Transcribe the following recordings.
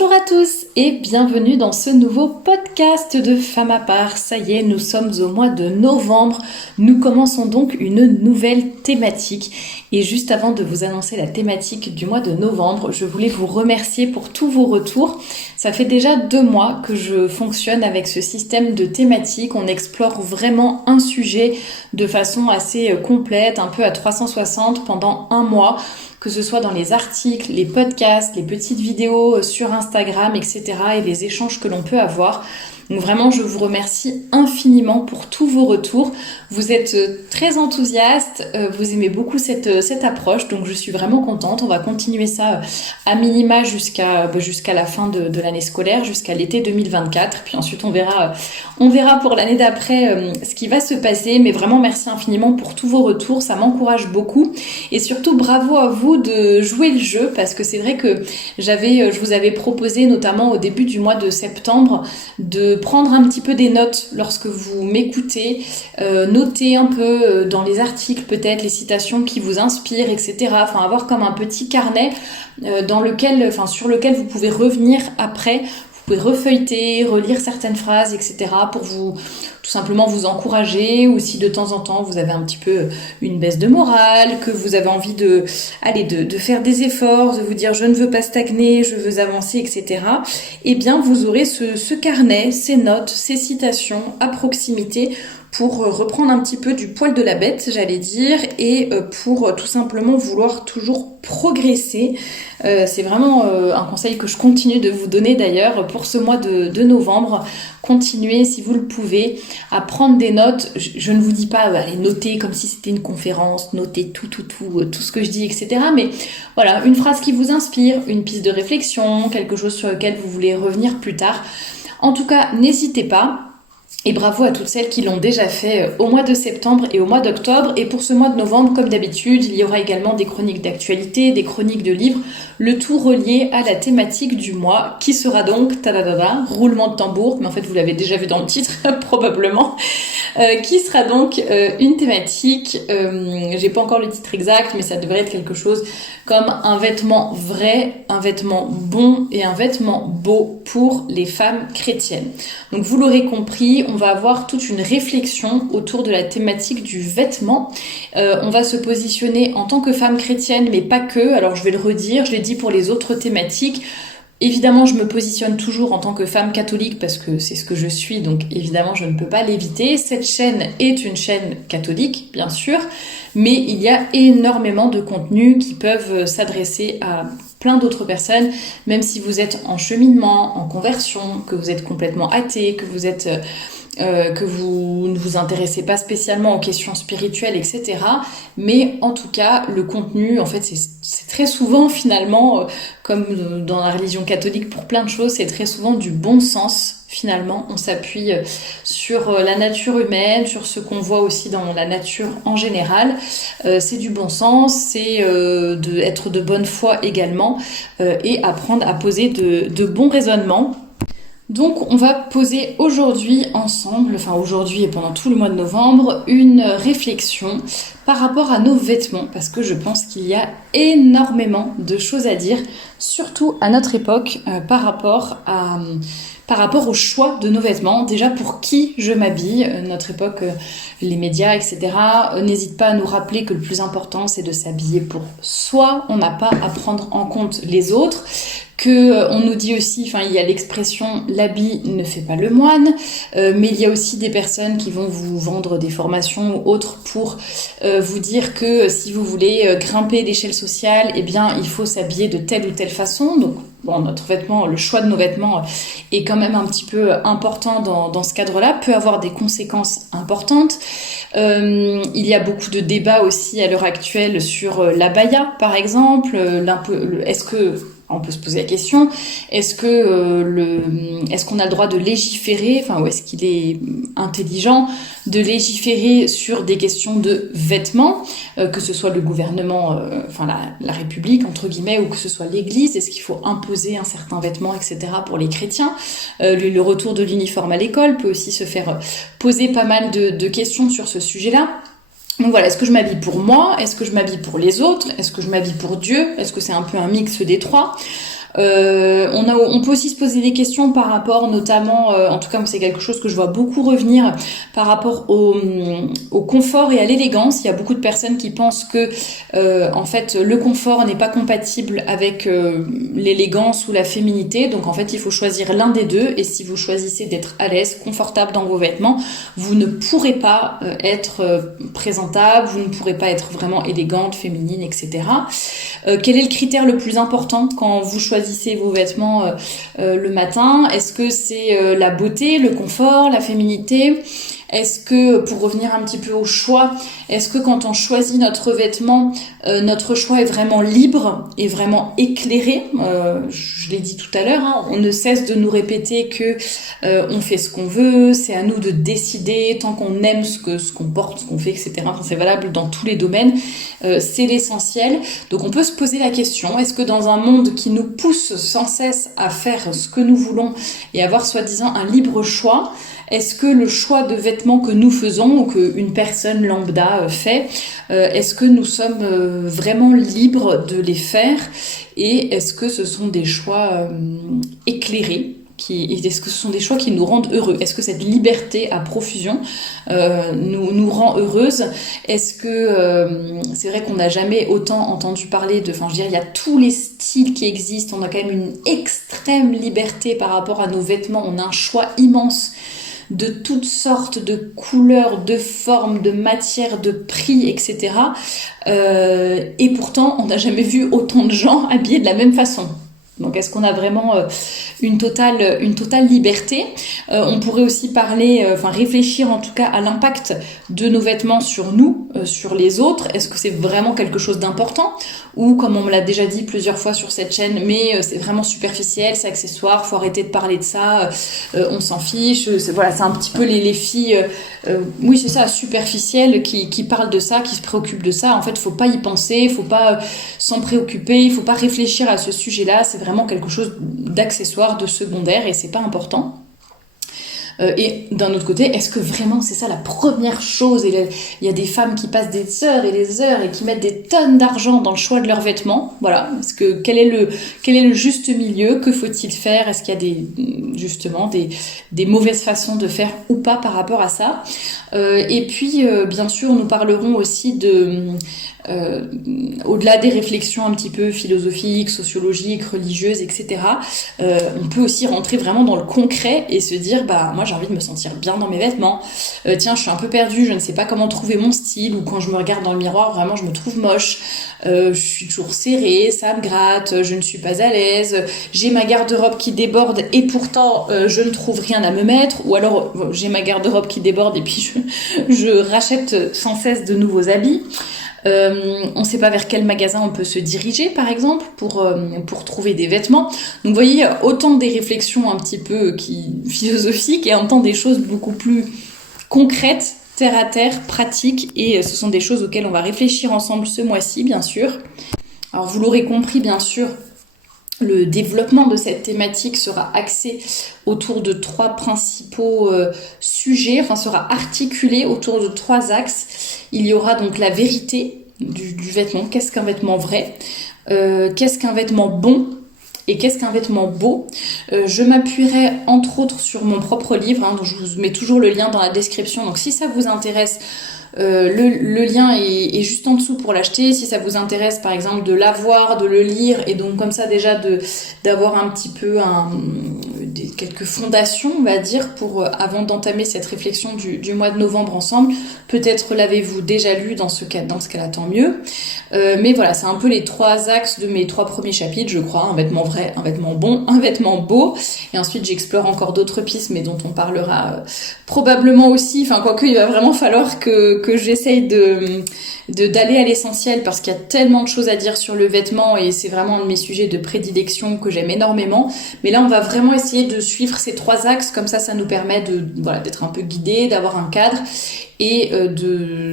Bonjour à tous et bienvenue dans ce nouveau podcast de Femme à part. Ça y est, nous sommes au mois de novembre. Nous commençons donc une nouvelle thématique. Et juste avant de vous annoncer la thématique du mois de novembre, je voulais vous remercier pour tous vos retours. Ça fait déjà 2 mois que je fonctionne avec ce système de thématiques. On explore vraiment un sujet de façon assez complète, un peu à 360 pendant 1 mois. Que ce soit dans les articles, les podcasts, les petites vidéos sur Instagram, etc. et les échanges que l'on peut avoir. Donc vraiment, je vous remercie infiniment pour tous vos retours. Vous êtes très enthousiastes, vous aimez beaucoup cette approche, donc je suis vraiment contente. On va continuer ça à minima jusqu'à la fin de l'année scolaire, jusqu'à l'été 2024. Puis ensuite, on verra pour l'année d'après ce qui va se passer. Mais vraiment, merci infiniment pour tous vos retours, ça m'encourage beaucoup. Et surtout, bravo à vous de jouer le jeu, parce que c'est vrai que je vous avais proposé, notamment au début du mois de septembre, de prendre un petit peu des notes lorsque vous m'écoutez, noter un peu dans les articles peut-être les citations qui vous inspirent, etc. Enfin, avoir comme un petit carnet sur lequel vous pouvez revenir après. Vous pouvez refeuilleter, relire certaines phrases, etc. pour vous tout simplement vous encourager, ou si de temps en temps vous avez un petit peu une baisse de morale, que vous avez envie de faire des efforts, de vous dire je ne veux pas stagner, je veux avancer, etc. Eh bien vous aurez ce carnet, ces notes, ces citations à proximité pour reprendre un petit peu du poil de la bête, j'allais dire, et pour tout simplement vouloir toujours progresser. C'est vraiment un conseil que je continue de vous donner d'ailleurs pour ce mois de novembre. Continuez, si vous le pouvez, à prendre des notes. Je ne vous dis pas allez noter comme si c'était une conférence, noter tout ce que je dis, etc. Mais voilà, une phrase qui vous inspire, une piste de réflexion, quelque chose sur lequel vous voulez revenir plus tard. En tout cas, n'hésitez pas. Et bravo à toutes celles qui l'ont déjà fait au mois de septembre et au mois d'octobre. Et pour ce mois de novembre, comme d'habitude, il y aura également des chroniques d'actualité, des chroniques de livres, le tout relié à la thématique du mois, qui sera donc, tadadada, roulement de tambour, mais en fait vous l'avez déjà vu dans le titre, probablement, qui sera donc une thématique, j'ai pas encore le titre exact, mais ça devrait être quelque chose comme un vêtement vrai, un vêtement bon et un vêtement beau pour les femmes chrétiennes. Donc vous l'aurez compris, on va avoir toute une réflexion autour de la thématique du vêtement. On va se positionner en tant que femme chrétienne, mais pas que. Alors je vais le redire, je l'ai dit pour les autres thématiques. Évidemment, je me positionne toujours en tant que femme catholique parce que c'est ce que je suis, donc évidemment, je ne peux pas l'éviter. Cette chaîne est une chaîne catholique, bien sûr, mais il y a énormément de contenus qui peuvent s'adresser à plein d'autres personnes, même si vous êtes en cheminement, en conversion, que vous êtes complètement athée, que vous ne vous intéressez pas spécialement aux questions spirituelles, etc. Mais en tout cas, le contenu, en fait, c'est très souvent finalement, comme dans la religion catholique pour plein de choses, c'est très souvent du bon sens. Finalement, on s'appuie sur la nature humaine, sur ce qu'on voit aussi dans la nature en général. C'est du bon sens, c'est être de bonne foi également, et apprendre à poser de bons raisonnements. Donc on va poser aujourd'hui ensemble, enfin aujourd'hui et pendant tout le mois de novembre, une réflexion par rapport à nos vêtements, parce que je pense qu'il y a énormément de choses à dire, surtout à notre époque, par rapport au choix de nos vêtements. Déjà, pour qui je m'habille, notre époque, les médias, etc. N'hésite pas à nous rappeler que le plus important, c'est de s'habiller pour soi. On n'a pas à prendre en compte les autres. On nous dit aussi, enfin il y a l'expression l'habit ne fait pas le moine, mais il y a aussi des personnes qui vont vous vendre des formations ou autres pour vous dire que si vous voulez grimper l'échelle sociale, eh bien il faut s'habiller de telle ou telle façon. Donc bon, notre vêtement, le choix de nos vêtements est quand même un petit peu important dans ce cadre-là, peut avoir des conséquences importantes. Il y a beaucoup de débats aussi à l'heure actuelle sur l'abaya par exemple, on peut se poser la question, est-ce qu'on a le droit de légiférer, ou est-ce qu'il est intelligent de légiférer sur des questions de vêtements, que ce soit le gouvernement, la République, entre guillemets, ou que ce soit l'Église, est-ce qu'il faut imposer un certain vêtement, etc. pour les chrétiens. Le retour de l'uniforme à l'école peut aussi se faire poser pas mal de questions sur ce sujet-là. Donc voilà, est-ce que je m'habille pour moi? Est-ce que je m'habille pour les autres? Est-ce que je m'habille pour Dieu? Est-ce que c'est un peu un mix des trois? On peut aussi se poser des questions par rapport notamment, en tout cas c'est quelque chose que je vois beaucoup revenir, par rapport au confort et à l'élégance. Il y a beaucoup de personnes qui pensent que en fait le confort n'est pas compatible avec l'élégance ou la féminité, donc en fait il faut choisir l'un des deux, et si vous choisissez d'être à l'aise, confortable dans vos vêtements, vous ne pourrez pas être présentable, vous ne pourrez pas être vraiment élégante, féminine, etc. Quel est le critère le plus important quand vous choisissez vos vêtements le matin? Est-ce que c'est la beauté, le confort, la féminité? Est-ce que, pour revenir un petit peu au choix, est-ce que quand on choisit notre vêtement, notre choix est vraiment libre et vraiment éclairé? Je l'ai dit tout à l'heure, hein, on ne cesse de nous répéter que on fait ce qu'on veut, c'est à nous de décider, tant qu'on aime ce qu'on porte, ce qu'on fait, etc. Enfin, c'est valable dans tous les domaines, c'est l'essentiel. Donc on peut se poser la question, est-ce que dans un monde qui nous pousse sans cesse à faire ce que nous voulons et avoir soi-disant un libre choix, est-ce que le choix de vêtements que nous faisons ou qu'une personne lambda fait, est-ce que nous sommes vraiment libres de les faire, et est-ce que ce sont des choix éclairés? Est-ce que ce sont des choix qui nous rendent heureux? Est-ce que cette liberté à profusion nous rend heureuse? Est-ce que c'est vrai qu'on n'a jamais autant entendu parler de... Enfin, je veux dire, il y a tous les styles qui existent. On a quand même une extrême liberté par rapport à nos vêtements. On a un choix immense de toutes sortes de couleurs, de formes, de matières, de prix, etc. Et pourtant, on n'a jamais vu autant de gens habillés de la même façon. Donc est-ce qu'on a vraiment une totale liberté? On pourrait aussi parler, réfléchir en tout cas à l'impact de nos vêtements sur nous, sur les autres. Est-ce que c'est vraiment quelque chose d'important? Ou comme on me l'a déjà dit plusieurs fois sur cette chaîne, mais c'est vraiment superficiel, c'est accessoire, faut arrêter de parler de ça, on s'en fiche. C'est un petit peu les filles, oui c'est ça, superficielles, qui parlent de ça, qui se préoccupent de ça. En fait, faut pas y penser, faut pas s'en préoccuper, il faut pas réfléchir à ce sujet-là. C'est vraiment quelque chose d'accessoire, de secondaire, et c'est pas important. Et d'un autre côté, est-ce que vraiment c'est ça la première chose? Il y a des femmes qui passent des heures et des heures et qui mettent des tonnes d'argent dans le choix de leurs vêtements. Voilà. Quel est le juste milieu? Que faut-il faire? Est-ce qu'il y a des mauvaises façons de faire ou pas par rapport à ça? Et puis, bien sûr, nous parlerons aussi au-delà des réflexions un petit peu philosophiques, sociologiques, religieuses, etc., on peut aussi rentrer vraiment dans le concret et se dire, moi j'ai envie de me sentir bien dans mes vêtements, tiens je suis un peu perdue, je ne sais pas comment trouver mon style, ou quand je me regarde dans le miroir vraiment je me trouve moche, je suis toujours serrée, ça me gratte, je ne suis pas à l'aise, j'ai ma garde-robe qui déborde et pourtant je ne trouve rien à me mettre, ou alors j'ai ma garde-robe qui déborde et puis je rachète sans cesse de nouveaux habits. On ne sait pas vers quel magasin on peut se diriger par exemple pour trouver des vêtements. Donc vous voyez, il y a autant des réflexions un petit peu philosophiques et en même temps des choses beaucoup plus concrètes, terre à terre, pratiques, et ce sont des choses auxquelles on va réfléchir ensemble ce mois-ci bien sûr. Alors vous l'aurez compris bien sûr, le développement de cette thématique sera axé autour de 3 principaux sujets, sera articulé autour de 3 axes. Il y aura donc la vérité du vêtement, qu'est-ce qu'un vêtement vrai, qu'est-ce qu'un vêtement bon et qu'est-ce qu'un vêtement beau. Je m'appuierai entre autres sur mon propre livre, dont je vous mets toujours le lien dans la description, donc si ça vous intéresse, le lien est juste en dessous pour l'acheter. Si ça vous intéresse par exemple de l'avoir, de le lire, et donc comme ça déjà d'avoir un petit peu quelques fondations on va dire pour avant d'entamer cette réflexion du mois de novembre ensemble. Peut-être l'avez-vous déjà lu, dans ce cas-là tant mieux. Mais voilà, c'est un peu les 3 axes de mes 3 premiers chapitres je crois: un vêtement vrai, un vêtement bon, un vêtement beau, et ensuite j'explore encore d'autres pistes mais dont on parlera probablement aussi, quoique il va vraiment falloir que j'essaye d'aller à l'essentiel, parce qu'il y a tellement de choses à dire sur le vêtement et c'est vraiment un de mes sujets de prédilection que j'aime énormément. Mais là on va vraiment essayer de suivre ces 3 axes, comme ça nous permet d'être un peu guidé, d'avoir un cadre et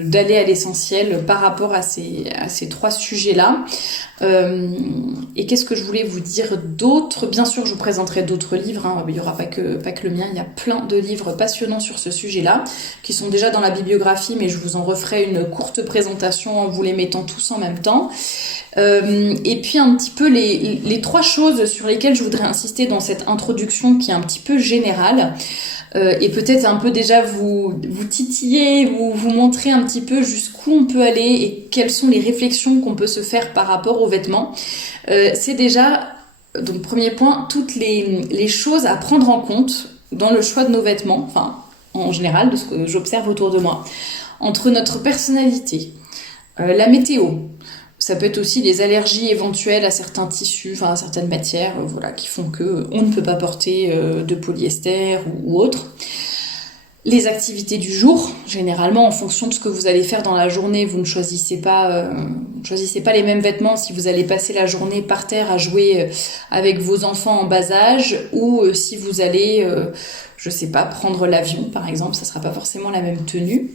d'aller à l'essentiel par rapport à ces 3 sujets-là. Et qu'est-ce que je voulais vous dire d'autre? Bien sûr, je vous présenterai d'autres livres, il n'y aura pas que le mien, il y a plein de livres passionnants sur ce sujet-là, qui sont déjà dans la bibliographie, mais je vous en referai une courte présentation en vous les mettant tous en même temps. Et puis un petit peu les trois choses sur lesquelles je voudrais insister dans cette introduction qui est un petit peu générale, et peut-être un peu déjà vous titiller, vous montrer un petit peu jusqu'où on peut aller et quelles sont les réflexions qu'on peut se faire par rapport aux vêtements. C'est déjà, donc premier point, toutes les choses à prendre en compte dans le choix de nos vêtements, enfin en général de ce que j'observe autour de moi, entre notre personnalité, la météo. Ça peut être aussi les allergies éventuelles à certains tissus, enfin à certaines matières, voilà, qui font que on ne peut pas porter de polyester ou autre. Les activités du jour, généralement en fonction de ce que vous allez faire dans la journée, vous ne choisissez pas les mêmes vêtements si vous allez passer la journée par terre à jouer avec vos enfants en bas âge ou si vous allez, je sais pas, prendre l'avion par exemple, ça sera pas forcément la même tenue.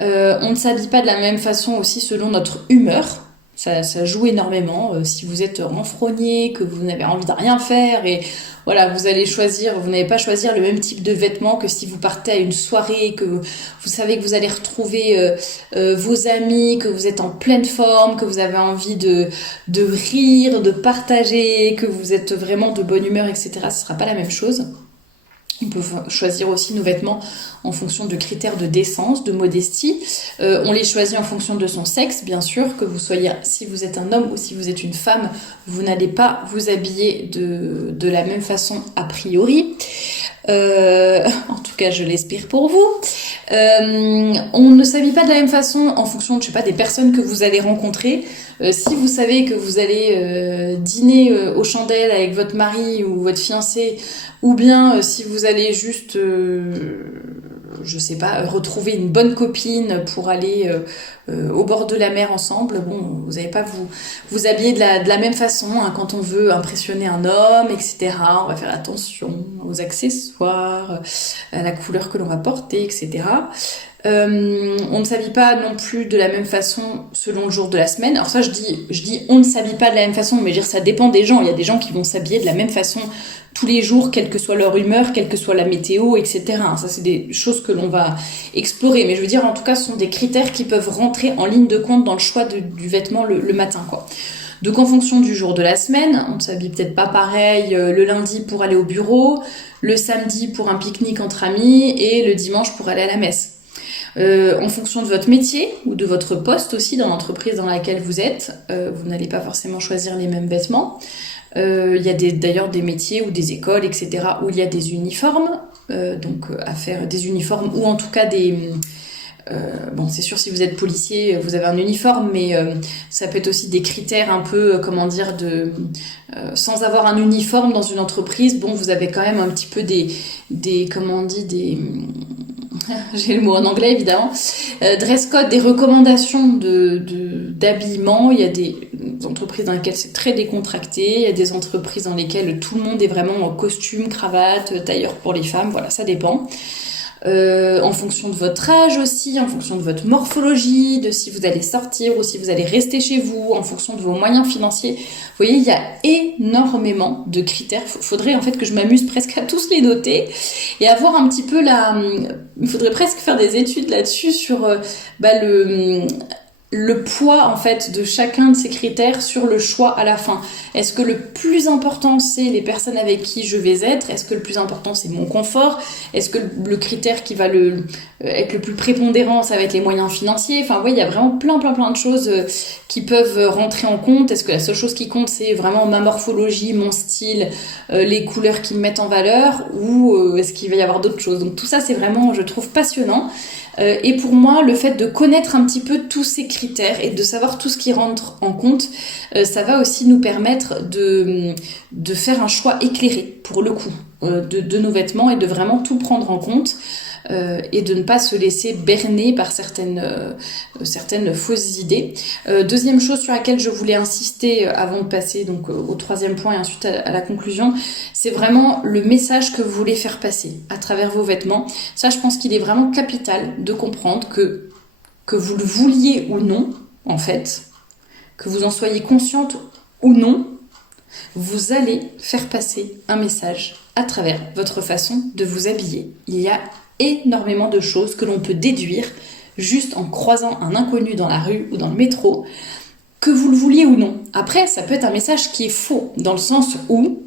On ne s'habille pas de la même façon aussi selon notre humeur. Ça joue énormément. Si vous êtes renfrogné, que vous n'avez envie de rien faire et voilà, vous n'allez pas choisir le même type de vêtements que si vous partez à une soirée, que vous savez que vous allez retrouver vos amis, que vous êtes en pleine forme, que vous avez envie de rire, de partager, que vous êtes vraiment de bonne humeur, etc. Ce sera pas la même chose. On peut choisir aussi nos vêtements en fonction de critères de décence, de modestie. On les choisit en fonction de son sexe, bien sûr, que vous soyez, si vous êtes un homme ou si vous êtes une femme, vous n'allez pas vous habiller de la même façon a priori. En tout cas, je l'espère pour vous. On ne s'habille pas de la même façon en fonction, je sais pas, des personnes que vous allez rencontrer. Si vous savez que vous allez dîner aux chandelles avec votre mari ou votre fiancé, ou bien si vous allez juste, je sais pas, retrouver une bonne copine pour aller au bord de la mer ensemble, bon, vous n'allez pas vous habiller de la même façon hein, quand on veut impressionner un homme, etc. On va faire attention aux accessoires, à la couleur que l'on va porter, etc. On ne s'habille pas non plus de la même façon selon le jour de la semaine. Alors ça, je dis on ne s'habille pas de la même façon, mais je veux dire, ça dépend des gens. Il y a des gens qui vont s'habiller de la même façon tous les jours, quelle que soit leur humeur, quelle que soit la météo, etc. Ça, c'est des choses que l'on va explorer. Mais je veux dire, en tout cas, ce sont des critères qui peuvent rentrer en ligne de compte dans le choix du vêtement le matin, quoi. Donc, en fonction du jour de la semaine, on ne s'habille peut-être pas pareil le lundi pour aller au bureau, le samedi pour un pique-nique entre amis et le dimanche pour aller à la messe. En fonction de votre métier ou de votre poste aussi dans l'entreprise dans laquelle vous êtes, vous n'allez pas forcément choisir les mêmes vêtements. Il y a d'ailleurs des métiers ou des écoles, etc., où il y a des uniformes, donc à faire des uniformes ou en tout cas des... bon, c'est sûr, si vous êtes policier, vous avez un uniforme, mais ça peut être aussi des critères un peu, comment dire, sans avoir un uniforme dans une entreprise, bon, vous avez quand même un petit peu comment on dit, j'ai le mot en anglais évidemment, dress code, des recommandations d'habillement. Il y a des entreprises dans lesquelles c'est très décontracté, il y a des entreprises dans lesquelles tout le monde est vraiment en costume, cravate, tailleur pour les femmes, voilà, ça dépend. En fonction de votre âge aussi, en fonction de votre morphologie, de si vous allez sortir ou si vous allez rester chez vous, en fonction de vos moyens financiers. Vous voyez, il y a énormément de critères. Faudrait en fait que je m'amuse presque à tous les noter et avoir un petit peu il faudrait presque faire des études là-dessus sur le poids en fait de chacun de ces critères sur le choix à la fin. Est-ce que le plus important c'est les personnes avec qui je vais être? Est-ce que le plus important c'est mon confort? Est-ce que le critère qui va être le plus prépondérant ça va être les moyens financiers? Enfin ouais, il y a vraiment plein de choses qui peuvent rentrer en compte. Est-ce que la seule chose qui compte c'est vraiment ma morphologie, mon style, les couleurs qui me mettent en valeur ou est-ce qu'il va y avoir d'autres choses? Donc tout ça c'est vraiment, je trouve, passionnant. Et pour moi, le fait de connaître un petit peu tous ces critères et de savoir tout ce qui rentre en compte, ça va aussi nous permettre de faire un choix éclairé, pour le coup, de nos vêtements et de vraiment tout prendre en compte et de ne pas se laisser berner par certaines fausses idées. Deuxième chose sur laquelle je voulais insister avant de passer donc au troisième point et ensuite à la conclusion, c'est vraiment le message que vous voulez faire passer à travers vos vêtements. Ça, je pense qu'il est vraiment capital de comprendre que vous le vouliez ou non, en fait, que vous en soyez consciente ou non, vous allez faire passer un message à travers votre façon de vous habiller. Il y a énormément de choses que l'on peut déduire juste en croisant un inconnu dans la rue ou dans le métro. que vous le vouliez ou non. Après, ça peut être un message qui est faux, dans le sens où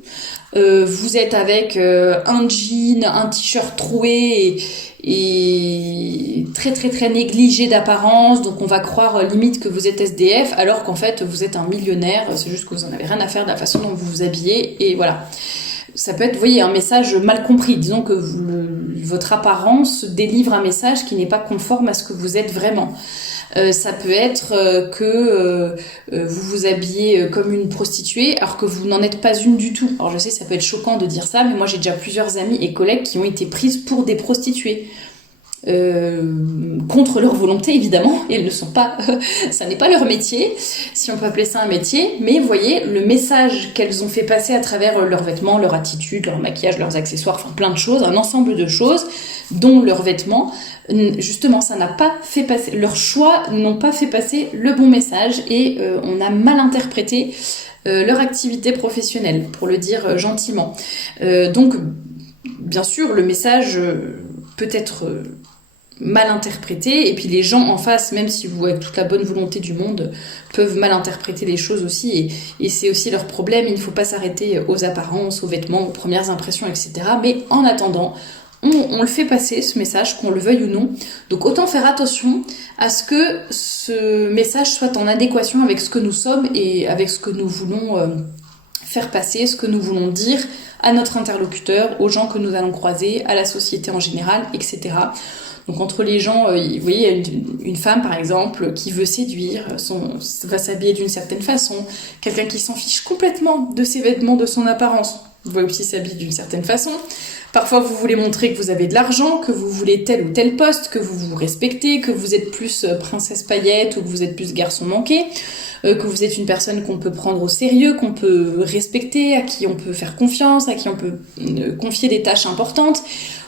vous êtes avec un jean, un t-shirt troué et très très très négligé d'apparence, donc on va croire limite que vous êtes SDF, alors qu'en fait vous êtes un millionnaire, c'est juste que vous en avez rien à faire de la façon dont vous vous habillez, et voilà. Ça peut être, vous voyez, un message mal compris. Disons que votre apparence délivre un message qui n'est pas conforme à ce que vous êtes vraiment. Ça peut être que vous vous habillez comme une prostituée alors que vous n'en êtes pas une du tout. Alors je sais, ça peut être choquant de dire ça, mais moi j'ai déjà plusieurs amis et collègues qui ont été prises pour des prostituées. Contre leur volonté évidemment, et elles ne sont pas ça n'est pas leur métier, si on peut appeler ça un métier, mais vous voyez le message qu'elles ont fait passer à travers leurs vêtements, leur attitude, leur maquillage, leurs accessoires, enfin plein de choses, un ensemble de choses, dont leurs vêtements, justement ça n'a pas fait passer, leurs choix n'ont pas fait passer le bon message, et on a mal interprété leur activité professionnelle, pour le dire gentiment. Donc bien sûr le message peut être mal interprété, et puis les gens en face, même si vous avec toute la bonne volonté du monde, peuvent mal interpréter les choses aussi, et c'est aussi leur problème. Il ne faut pas s'arrêter aux apparences, aux vêtements, aux premières impressions, etc. Mais en attendant, on le fait passer, ce message, qu'on le veuille ou non. Donc autant faire attention à ce que ce message soit en adéquation avec ce que nous sommes et avec ce que nous voulons faire passer, ce que nous voulons dire à notre interlocuteur, aux gens que nous allons croiser, à la société en général, etc. Donc entre les gens, vous voyez, une femme par exemple qui veut séduire, va s'habiller d'une certaine façon, quelqu'un qui s'en fiche complètement de ses vêtements, de son apparence, va aussi s'habiller d'une certaine façon. Parfois vous voulez montrer que vous avez de l'argent, que vous voulez tel ou tel poste, que vous vous respectez, que vous êtes plus princesse paillette ou que vous êtes plus garçon manqué, que vous êtes une personne qu'on peut prendre au sérieux, qu'on peut respecter, à qui on peut faire confiance, à qui on peut confier des tâches importantes.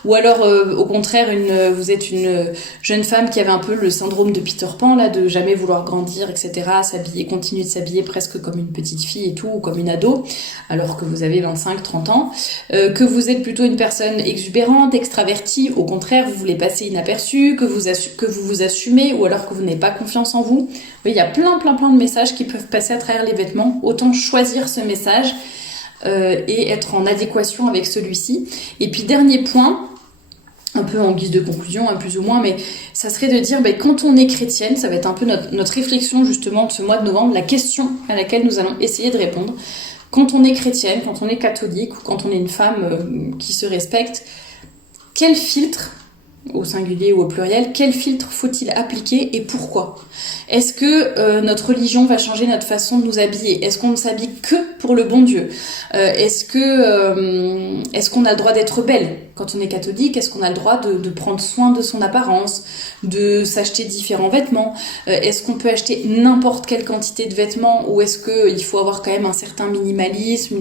Ou alors, au contraire, vous êtes une jeune femme qui avait un peu le syndrome de Peter Pan, là, de jamais vouloir grandir, etc., continuer de s'habiller presque comme une petite fille et tout, ou comme une ado, alors que vous avez 25, 30 ans, que vous êtes plutôt une personne exubérante, extravertie, au contraire, vous voulez passer inaperçu, que vous vous assumez, ou alors que vous n'avez pas confiance en vous. Oui, il y a plein de messages qui peuvent passer à travers les vêtements. Autant choisir ce message et être en adéquation avec celui-ci. Et puis dernier point, un peu en guise de conclusion, plus ou moins, mais ça serait de dire, quand on est chrétienne, ça va être un peu notre réflexion justement de ce mois de novembre, la question à laquelle nous allons essayer de répondre. Quand on est chrétienne, quand on est catholique, ou quand on est une femme qui se respecte, quel filtre, au singulier ou au pluriel, quel filtre faut-il appliquer et pourquoi ? Est-ce que notre religion va changer notre façon de nous habiller ? Est-ce qu'on ne s'habille que pour le bon Dieu ? Est-ce qu'on a le droit d'être belle quand on est catholique ? Est-ce qu'on a le droit de prendre soin de son apparence, de s'acheter différents vêtements ? Est-ce qu'on peut acheter n'importe quelle quantité de vêtements, ou est-ce qu'il faut avoir quand même un certain minimalisme,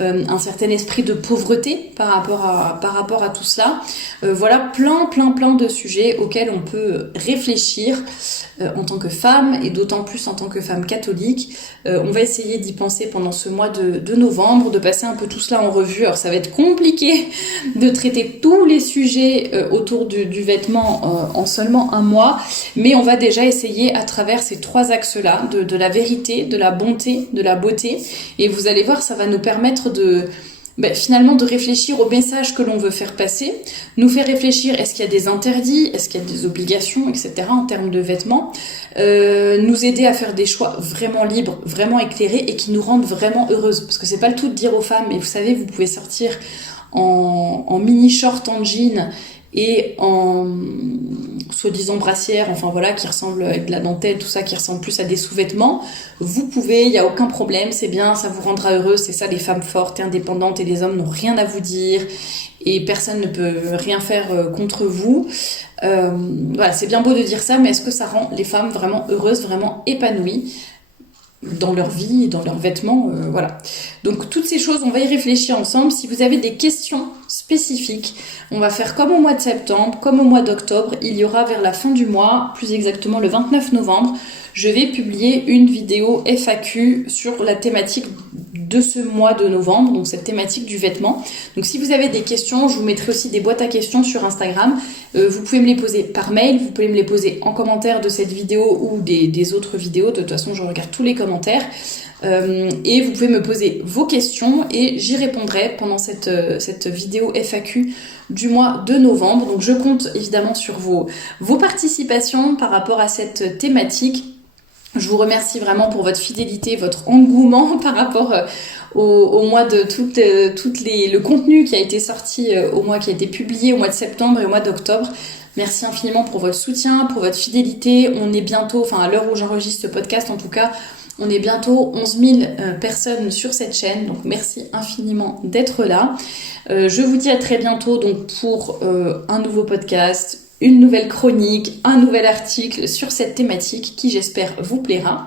un certain esprit de pauvreté par rapport à tout cela ? Voilà plein de sujets auxquels on peut réfléchir en tant que femme, et d'autant plus en tant que femme catholique. On va essayer d'y penser pendant ce mois de novembre, de passer un peu tout cela en revue. Alors ça va être compliqué de traiter tous les sujets autour du vêtement en seulement un mois, mais on va déjà essayer à travers ces 3 axes-là, de la vérité, de la bonté, de la beauté, et vous allez voir, ça va nous permettre finalement de réfléchir au message que l'on veut faire passer, nous faire réfléchir, est-ce qu'il y a des interdits, est-ce qu'il y a des obligations, etc. en termes de vêtements, nous aider à faire des choix vraiment libres, vraiment éclairés, et qui nous rendent vraiment heureuses. Parce que c'est pas le tout de dire aux femmes, et vous savez, vous pouvez sortir en mini-short, en jean, et en soi-disant brassière, enfin voilà, qui ressemble avec de la dentelle, tout ça, qui ressemble plus à des sous-vêtements. Vous pouvez, il n'y a aucun problème, c'est bien, ça vous rendra heureuse, c'est ça les femmes fortes et indépendantes, et les hommes n'ont rien à vous dire, et personne ne peut rien faire contre vous. Voilà, c'est bien beau de dire ça, mais est-ce que ça rend les femmes vraiment heureuses, vraiment épanouies dans leur vie, dans leurs vêtements, voilà. Donc toutes ces choses, on va y réfléchir ensemble. Si vous avez des questions spécifiques, on va faire comme au mois de septembre, comme au mois d'octobre. Il y aura vers la fin du mois, plus exactement le 29 novembre, je vais publier une vidéo FAQ sur la thématique de ce mois de novembre, donc cette thématique du vêtement. Donc si vous avez des questions, je vous mettrai aussi des boîtes à questions sur Instagram. Vous pouvez me les poser par mail, vous pouvez me les poser en commentaire de cette vidéo ou des autres vidéos. De toute façon, je regarde tous les commentaires. Et vous pouvez me poser vos questions et j'y répondrai pendant cette vidéo FAQ du mois de novembre. Donc je compte évidemment sur vos participations par rapport à cette thématique. Je vous remercie vraiment pour votre fidélité, votre engouement par rapport au mois de le contenu qui a été sorti au mois qui a été publié au mois de septembre et au mois d'octobre. Merci infiniment pour votre soutien, pour votre fidélité. On est bientôt, enfin à l'heure où j'enregistre ce podcast en tout cas, on est bientôt 11 000 personnes sur cette chaîne, donc merci infiniment d'être là. Je vous dis à très bientôt donc pour un nouveau podcast, une nouvelle chronique, un nouvel article sur cette thématique qui j'espère vous plaira.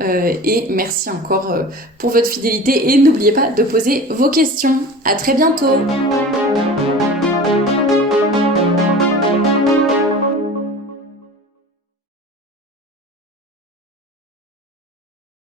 Et merci encore pour votre fidélité et n'oubliez pas de poser vos questions. À très bientôt.